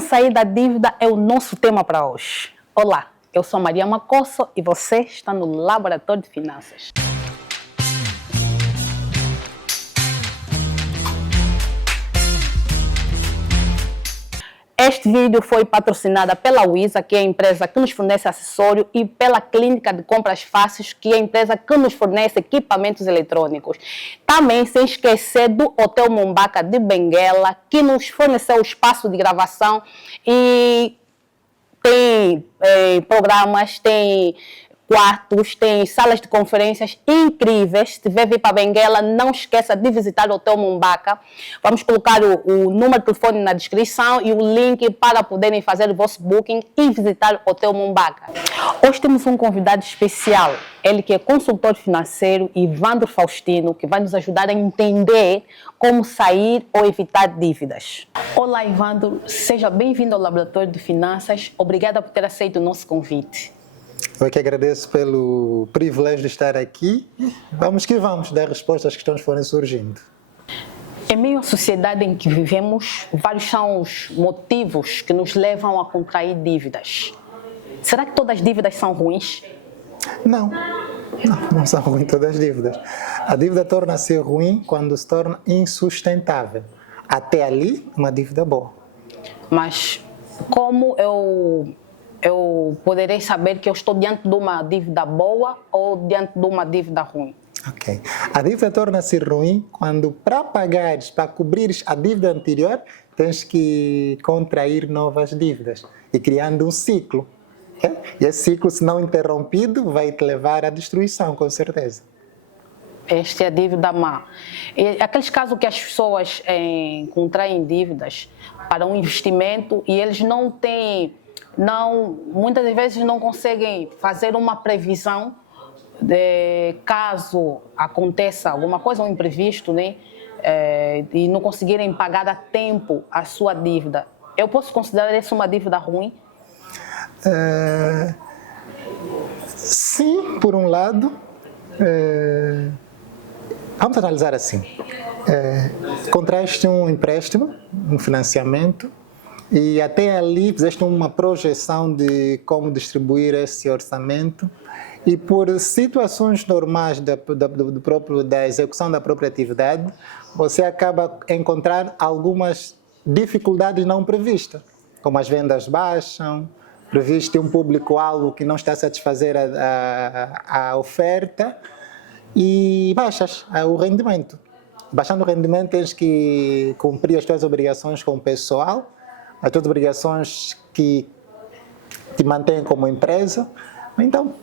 Como sair da dívida é o nosso tema para hoje. Olá, eu sou Maria Macosso e você está no Laboratório de Finanças. Este vídeo foi patrocinado pela Wiza, que é a empresa que nos fornece acessório, e pela Clínica de Compras Fáceis, que é a empresa que nos fornece equipamentos eletrônicos. Também sem esquecer do Hotel Mombaca de Benguela, que nos forneceu o espaço de gravação e tem programas, tem quartos, tem salas de conferências incríveis. Se tiver vir para Benguela, não esqueça de visitar o Hotel Mombaca. Vamos colocar o número de telefone na descrição e o link para poderem fazer o vosso booking e visitar o Hotel Mombaca. Hoje temos um convidado especial, ele que é consultor financeiro, Ivandro Faustino, que vai nos ajudar a entender como sair ou evitar dívidas. Olá, Ivandro, seja bem-vindo ao Laboratório de Finanças. Obrigada por ter aceito o nosso convite. Eu que agradeço pelo privilégio de estar aqui. Vamos que vamos dar resposta às questões que forem surgindo. Em meio à sociedade em que vivemos, vários são os motivos que nos levam a contrair dívidas. Será que todas as dívidas são ruins? Não são ruins todas as dívidas. A dívida torna-se ruim quando se torna insustentável. Até ali, uma dívida boa. Mas como eu poderei saber que eu estou diante de uma dívida boa ou diante de uma dívida ruim? Ok. A dívida torna-se ruim quando, para pagares, para cobrires a dívida anterior, tens que contrair novas dívidas e criando um ciclo. Okay? E esse ciclo, se não interrompido, vai te levar à destruição, com certeza. Esta é a dívida má. E aqueles casos que as pessoas contraem dívidas para um investimento e eles muitas vezes não conseguem fazer uma previsão de caso aconteça alguma coisa, um imprevisto, né? E não conseguirem pagar a tempo a sua dívida. Eu posso considerar isso uma dívida ruim? Sim, por um lado. Vamos analisar assim. Contraste um empréstimo, um financiamento, e até ali fizeste uma projeção de como distribuir esse orçamento e por situações normais da execução da própria atividade, você acaba a encontrar algumas dificuldades não previstas, como as vendas baixam, previsto um público-alvo que não está a satisfazer a oferta e baixas o rendimento. Baixando o rendimento, tens que cumprir as tuas obrigações com o pessoal, as tuas obrigações que te mantêm como empresa, então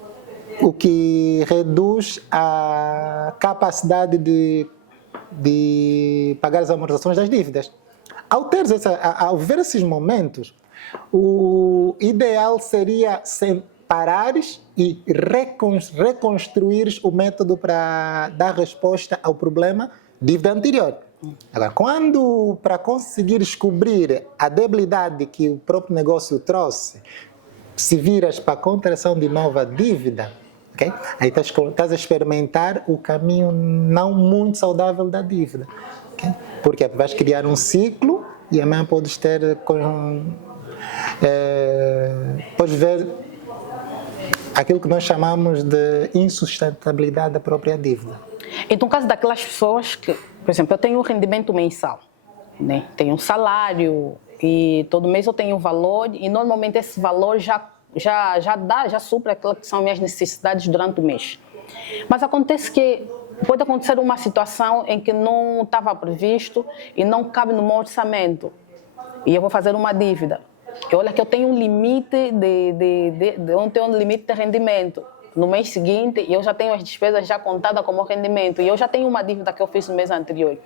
o que reduz a capacidade de pagar as amortizações das dívidas. Ao ver esses momentos, o ideal seria parares e reconstruires o método para dar resposta ao problema dívida anterior. Agora, para conseguir descobrir a debilidade que o próprio negócio trouxe, se viras para a contração de nova dívida, okay? Aí estás a experimentar o caminho não muito saudável da dívida. Okay? Porque vais criar um ciclo e amanhã podes ver aquilo que nós chamamos de insustentabilidade da própria dívida. Então, no caso daquelas pessoas que, por exemplo, eu tenho um rendimento mensal, né? Tenho um salário e todo mês eu tenho um valor e normalmente esse valor já supre aquilo que são minhas necessidades durante o mês. Mas acontece que pode acontecer uma situação em que não estava previsto e não cabe no meu orçamento e eu vou fazer uma dívida. E olha que eu tenho um limite limite de rendimento. No mês seguinte, eu já tenho as despesas já contadas como rendimento e eu já tenho uma dívida que eu fiz no mês anterior.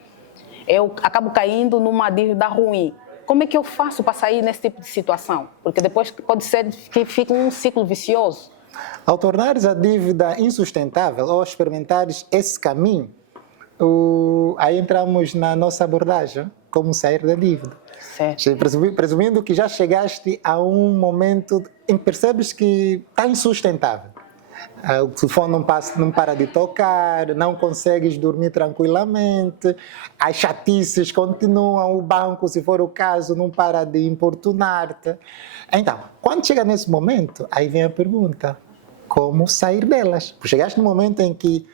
Eu acabo caindo numa dívida ruim. Como é que eu faço para sair nesse tipo de situação? Porque depois pode ser que fique um ciclo vicioso. Ao tornares a dívida insustentável ou experimentares esse caminho, aí entramos na nossa abordagem, como sair da dívida. Certo. Presumindo que já chegaste a um momento em que percebes que está insustentável. O telefone não para de tocar, não consegues dormir tranquilamente, as chatices continuam, o banco, se for o caso, não para de importunar-te. Então, quando chega nesse momento, aí vem a pergunta, como sair delas? Porque chegaste no momento em que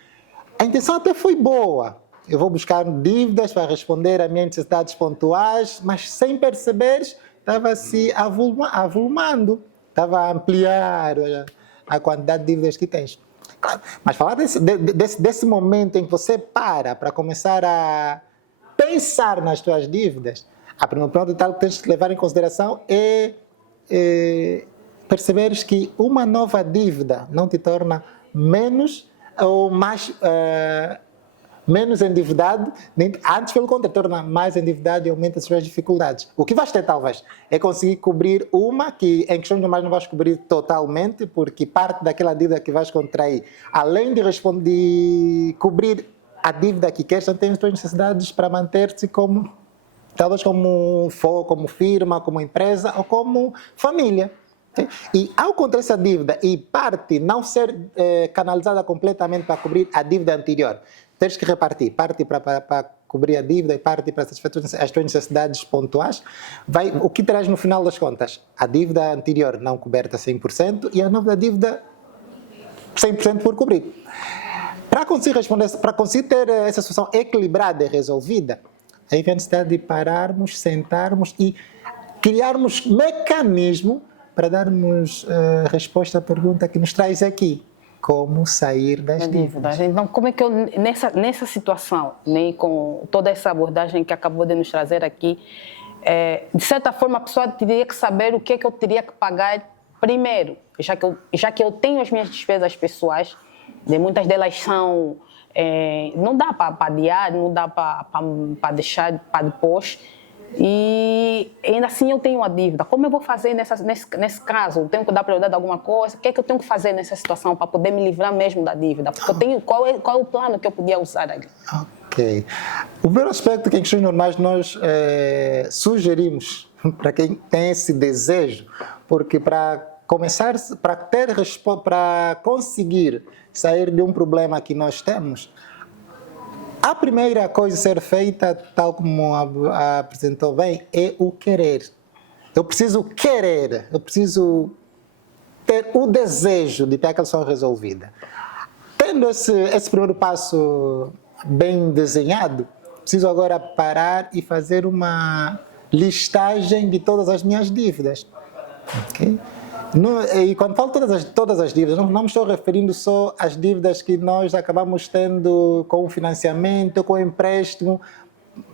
a intenção até foi boa, eu vou buscar dívidas para responder a minhas necessidades pontuais, mas sem perceberes, estava se avolumando, estava a ampliar a quantidade de dívidas que tens. Claro, mas falar desse momento em que você para começar a pensar nas tuas dívidas, a primeira detalhe que tens que levar em consideração é perceberes que uma nova dívida não te torna menos ou mais menos endividado, antes pelo contrário, torna mais endividado e aumenta as suas dificuldades. O que vais ter talvez é conseguir cobrir uma que em questão de mais não vais cobrir totalmente, porque parte daquela dívida que vais contrair, além de cobrir a dívida que queres, tem as tuas necessidades para manter-se como, talvez como firma, como empresa ou como família. E ao contrair essa dívida e parte não ser canalizada completamente para cobrir a dívida anterior, tens que repartir, parte para cobrir a dívida e parte para satisfazer as tuas necessidades pontuais, o que terás no final das contas? A dívida anterior não coberta 100% e a nova dívida 100% por cobrir. Para conseguir ter essa situação equilibrada e resolvida, aí vem a necessidade de pararmos, sentarmos e criarmos mecanismo para darmos resposta à pergunta que nos traz aqui. Como sair das dívidas. Então, como é que eu, nessa situação, né, com toda essa abordagem que acabou de nos trazer aqui, de certa forma a pessoa teria que saber o que é que eu teria que pagar primeiro, já que eu tenho as minhas despesas pessoais, muitas delas são, não dá para adiar, não dá para deixar para depois, e ainda assim eu tenho a dívida. Como eu vou fazer nesse caso? Eu tenho que dar prioridade a alguma coisa? O que é que eu tenho que fazer nessa situação para poder me livrar mesmo da dívida? Porque eu tenho, qual é o plano que eu podia usar ali? Ok. O primeiro aspecto que em questões normais nós sugerimos para quem tem esse desejo, porque para conseguir sair de um problema que nós temos, a primeira coisa a ser feita, tal como apresentou bem, é o querer. Eu preciso querer, eu preciso ter o desejo de ter aquela situação resolvida. Tendo esse primeiro passo bem desenhado, preciso agora parar e fazer uma listagem de todas as minhas dívidas. Okay? E quando falo todas as dívidas, não me estou referindo só às dívidas que nós acabamos tendo com o financiamento, com o empréstimo,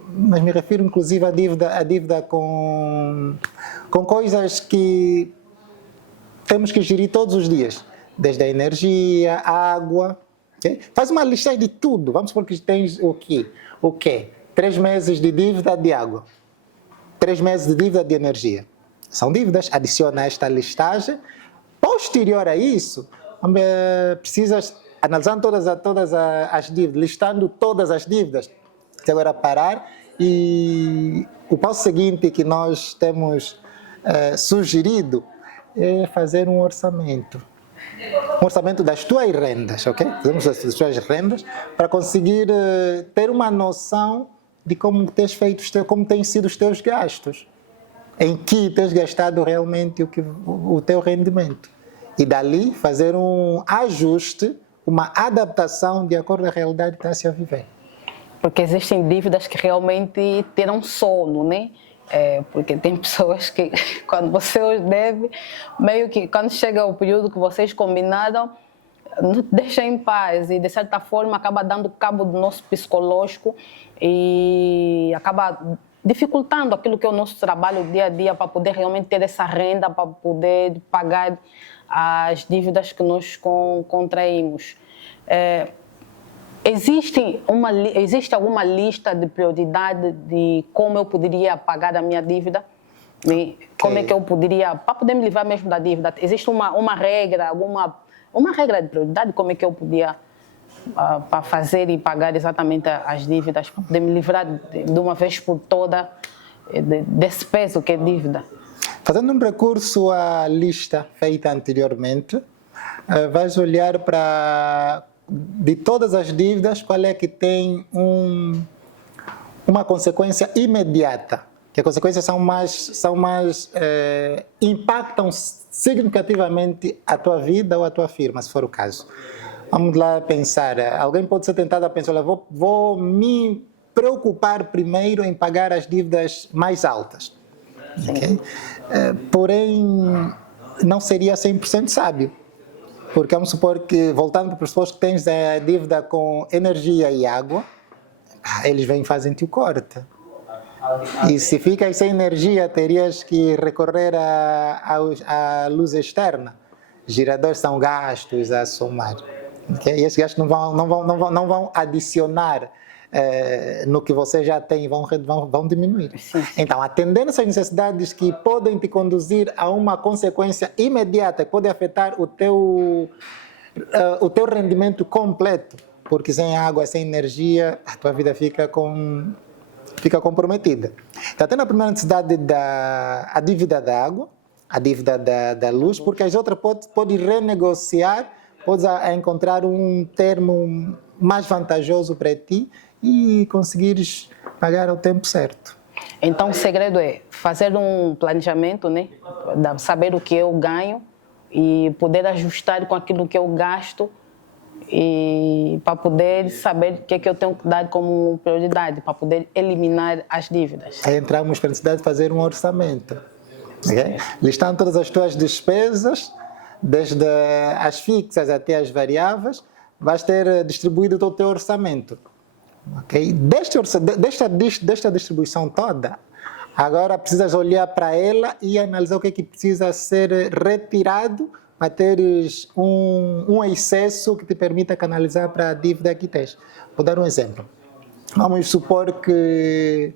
mas me refiro inclusive à dívida com coisas que temos que gerir todos os dias, desde a energia, a água. Okay? Faz uma lista de tudo. Vamos supor que tens o quê? 3 meses de dívida de água, 3 meses de dívida de energia. São dívidas, adiciona esta listagem. Posterior a isso, precisas, analisando todas as dívidas, listando todas as dívidas, agora parar e o passo seguinte que nós temos sugerido é fazer um orçamento. Um orçamento das tuas rendas, ok? Fazemos as tuas rendas para conseguir ter uma noção de como tens feito, como têm sido os teus gastos, em que tens gastado realmente o teu rendimento. E dali fazer um ajuste, uma adaptação de acordo com a realidade que está se a viver. Porque existem dívidas que realmente terão sono, né? Porque tem pessoas que, quando você os deve, meio que quando chega o período que vocês combinaram, não te deixa em paz e, de certa forma, acaba dando cabo do nosso psicológico e acaba dificultando aquilo que é o nosso trabalho dia a dia para poder realmente ter essa renda, para poder pagar as dívidas que nós contraímos. Existe alguma lista de prioridade de como eu poderia pagar a minha dívida? Okay. Como é que eu poderia, para poder me livrar mesmo da dívida? Existe uma regra, uma regra de prioridade? Como é que eu podia para fazer e pagar exatamente as dívidas, para poder me livrar de uma vez por toda desse peso que é dívida? Fazendo um recurso à lista feita anteriormente, vais olhar para, de todas as dívidas, qual é que tem uma consequência imediata, que as consequências impactam significativamente a tua vida ou a tua firma, se for o caso. Vamos lá pensar, alguém pode ser tentado a pensar, olha, vou me preocupar primeiro em pagar as dívidas mais altas. Okay? Porém, não seria 100% sábio, porque vamos supor que, voltando para as pessoas que tens a dívida com energia e água, eles vêm e fazem-te o corte. E se ficas sem energia, terias que recorrer à luz externa. Geradores são gastos a somar. Okay? E esses gastos não vão adicionar no que você já tem, vão diminuir. Então, atendendo essas necessidades que podem te conduzir a uma consequência imediata, que pode afetar o teu rendimento completo, porque sem água, sem energia, a tua vida fica comprometida. Então, tendo a primeira necessidade a dívida da água, a dívida da luz, porque as outras pode renegociar, pode encontrar um termo mais vantajoso para ti e conseguires pagar ao tempo certo. Então, o segredo é fazer um planejamento, né? Saber o que eu ganho e poder ajustar com aquilo que eu gasto, e para poder saber o que é que eu tenho que dar como prioridade, para poder eliminar as dívidas. Aí entramos para a necessidade de fazer um orçamento. Okay? Listando todas as tuas despesas, desde as fixas até as variáveis, vais ter distribuído todo o teu orçamento. Okay? Desta distribuição toda, agora precisas olhar para ela e analisar o que é que precisa ser retirado para teres um excesso que te permita canalizar para a dívida que tens. Vou dar um exemplo. Vamos supor que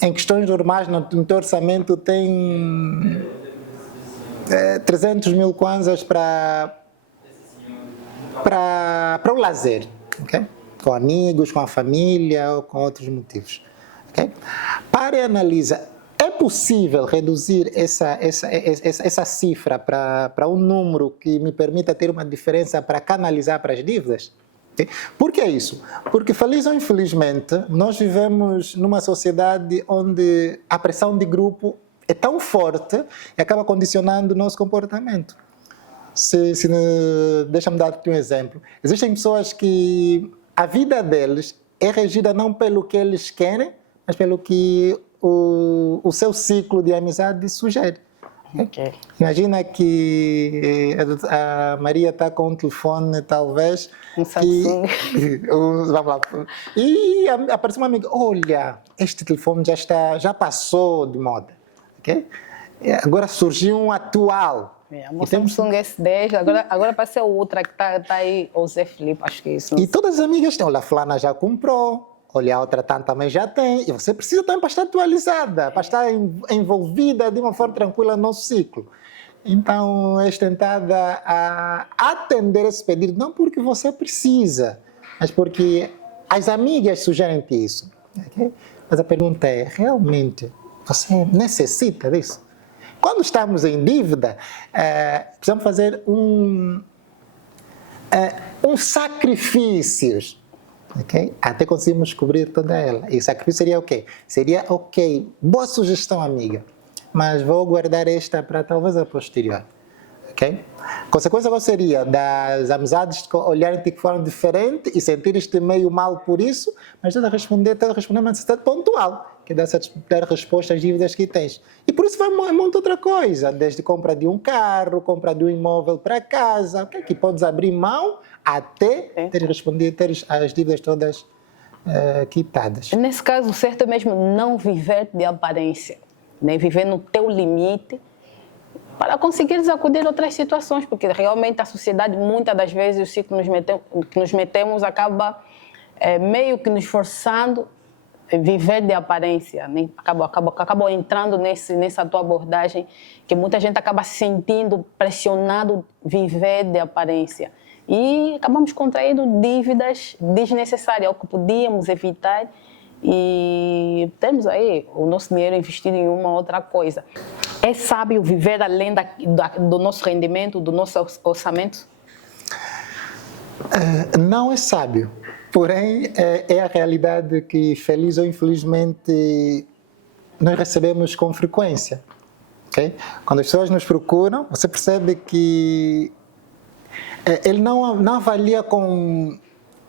em questões normais no teu orçamento tem 300 mil kwanzas para o lazer, okay? Com amigos, com a família ou com outros motivos. Okay? Para e analisa, é possível reduzir essa cifra para um número que me permita ter uma diferença para canalizar para as dívidas? Okay? Por que isso? Porque, feliz ou infelizmente, nós vivemos numa sociedade onde a pressão de grupo é tão forte e acaba condicionando o nosso comportamento. Deixa-me dar-te um exemplo. Existem pessoas que a vida deles é regida não pelo que eles querem, mas pelo que o seu ciclo de amizade sugere. Okay. Imagina que a Maria está com um telefone, talvez, um Samsung. Vamos lá. E aparece uma amiga, olha, este telefone já passou de moda. Okay? Agora surgiu um atual. O Samsung S10, agora apareceu outra que está aí, o Zé Felipe, acho que é isso. E todas as amigas têm, olha, a fulana já comprou, olha, a outra também já tem, e você precisa também para estar atualizada, para estar envolvida de uma forma tranquila no nosso ciclo. Então, és tentada a atender esse pedido, não porque você precisa, mas porque as amigas sugerem-te isso. Okay? Mas a pergunta é, realmente, você necessita disso? Quando estamos em dívida, precisamos fazer uns sacrifícios, okay? Até conseguirmos cobrir toda ela. E o sacrifício seria o quê? Seria, ok, boa sugestão, amiga, mas vou guardar esta para talvez a posterior. Okay? Consequência qual seria? Das amizades olharem-te de forma diferente e sentir-te meio mal por isso, mas estás a responder uma necessidade pontual, que é dar resposta às dívidas que tens. E por isso vai montar outra coisa, desde compra de um carro, compra de um imóvel para casa, okay? Que podes abrir mão até ter as dívidas todas quitadas. Nesse caso, o certo é mesmo não viver de aparência, né? Viver no teu limite, para conseguires acudir a outras situações, porque realmente a sociedade, muitas das vezes, o ciclo que nos metemos acaba meio que nos forçando a viver de aparência, né? Acabam entrando nessa tua abordagem, que muita gente acaba se sentindo pressionado a viver de aparência. E acabamos contraindo dívidas desnecessárias, o que podíamos evitar, e temos aí o nosso dinheiro investido em uma outra coisa. É sábio viver além do nosso rendimento, do nosso orçamento? Não é sábio, porém é a realidade que, feliz ou infelizmente, nós recebemos com frequência. Okay? Quando as pessoas nos procuram, você percebe que ele não avalia com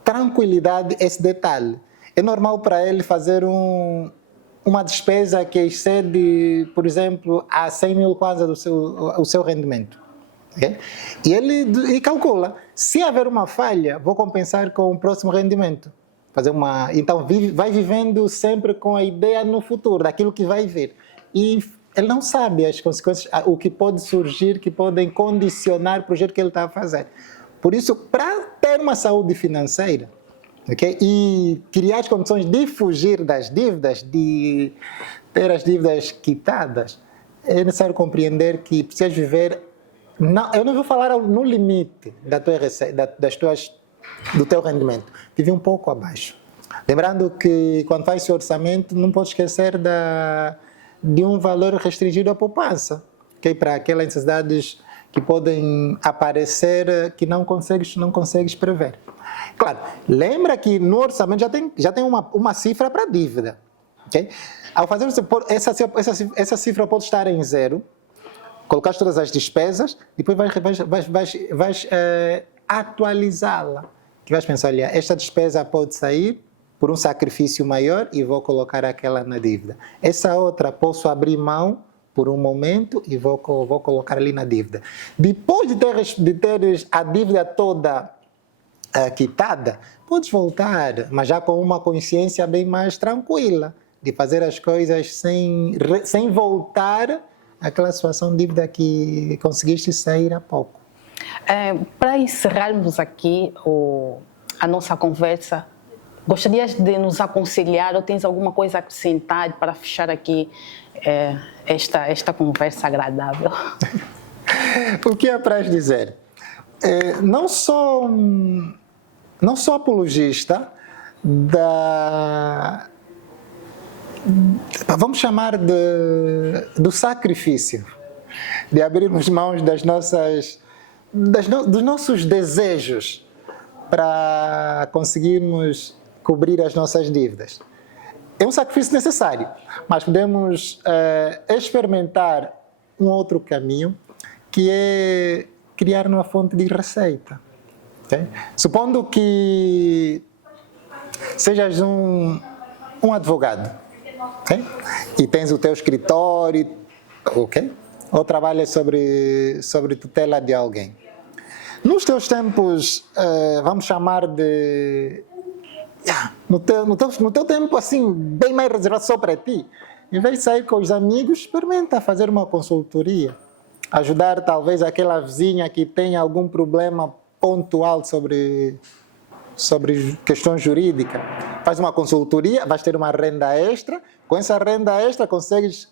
tranquilidade esse detalhe. É normal para ele fazer uma despesa que excede, por exemplo, a 100 mil kwanza o seu rendimento. Okay? E ele calcula, se haver uma falha, vou compensar com o próximo rendimento. Então, vai vivendo sempre com a ideia no futuro, daquilo que vai vir. E ele não sabe as consequências, o que pode surgir, que podem condicionar o projeto que ele está a fazer. Por isso, para ter uma saúde financeira, okay, e criar as condições de fugir das dívidas, de ter as dívidas quitadas, é necessário compreender que precisas viver. Não, eu não vou falar no limite do teu rendimento. Vive um pouco abaixo. Lembrando que quando faz seu orçamento, não pode esquecer de um valor restringido à poupança, okay? Para aquelas necessidades que podem aparecer que não consegues prever. Claro, lembra que no orçamento já tem uma cifra para dívida. Okay? Ao fazer essa cifra pode estar em zero, colocar todas as despesas, depois vais atualizá-la. Que vais pensar, olha, esta despesa pode sair por um sacrifício maior e vou colocar aquela na dívida. Essa outra posso abrir mão por um momento e vou colocar ali na dívida. Depois de teres a dívida toda quitada, podes voltar, mas já com uma consciência bem mais tranquila, de fazer as coisas sem voltar àquela situação de dívida que conseguiste sair há pouco. Para encerrarmos aqui a nossa conversa, gostarias de nos aconselhar ou tens alguma coisa a acrescentar para fechar aqui esta conversa agradável? O que é para dizer? Não sou apologista vamos chamar do sacrifício, de abrirmos mãos dos nossos desejos para conseguirmos cobrir as nossas dívidas. É um sacrifício necessário, mas podemos experimentar um outro caminho, que é criar uma fonte de receita. Okay? Supondo que sejas um advogado, okay? E tens o teu escritório, okay? Ou trabalhas sobre tutela de alguém. Nos teus tempos, vamos chamar de... no teu tempo assim, bem mais reservado só para ti, em vez de sair com os amigos, experimenta fazer uma consultoria. Ajudar talvez aquela vizinha que tem algum problema pontual sobre questões jurídicas. Faz uma consultoria, vais ter uma renda extra. Com essa renda extra consegues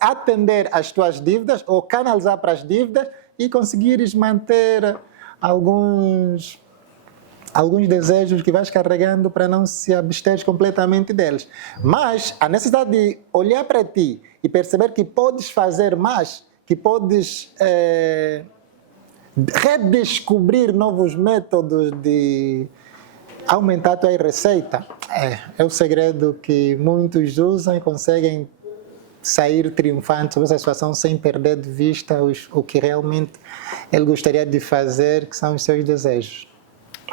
atender às tuas dívidas ou canalizar para as dívidas e conseguires manter alguns desejos que vais carregando para não se abster completamente deles. Mas a necessidade de olhar para ti e perceber que podes fazer mais, que podes redescobrir novos métodos de aumentar a tua receita, é o segredo que muitos usam e conseguem sair triunfantes sobre essa situação sem perder de vista o que realmente ele gostaria de fazer, que são os seus desejos.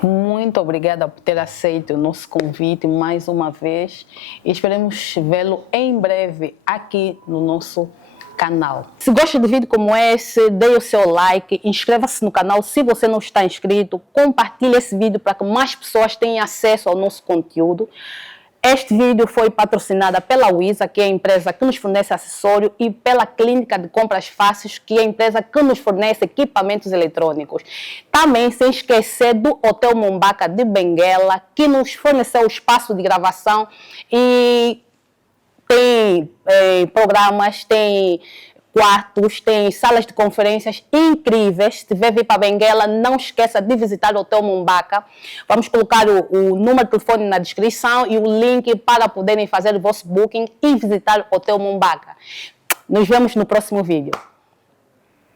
Muito obrigada por ter aceito o nosso convite mais uma vez e esperamos vê-lo em breve aqui no nosso canal. Se gosta de vídeo como esse, dê o seu like, inscreva-se no canal se você não está inscrito, compartilhe esse vídeo para que mais pessoas tenham acesso ao nosso conteúdo. Este vídeo foi patrocinado pela Wiza, que é a empresa que nos fornece acessório, e pela Clínica de Compras Fáceis, que é a empresa que nos fornece equipamentos eletrônicos. Também sem esquecer do Hotel Mombaca de Benguela, que nos forneceu o espaço de gravação e tem programas, tem quartos, tem salas de conferências incríveis. Se tiver vir para Benguela, não esqueça de visitar o Hotel Mombaca. Vamos colocar o número de telefone na descrição e o link para poderem fazer o vosso booking e visitar o Hotel Mombaca. Nos vemos no próximo vídeo.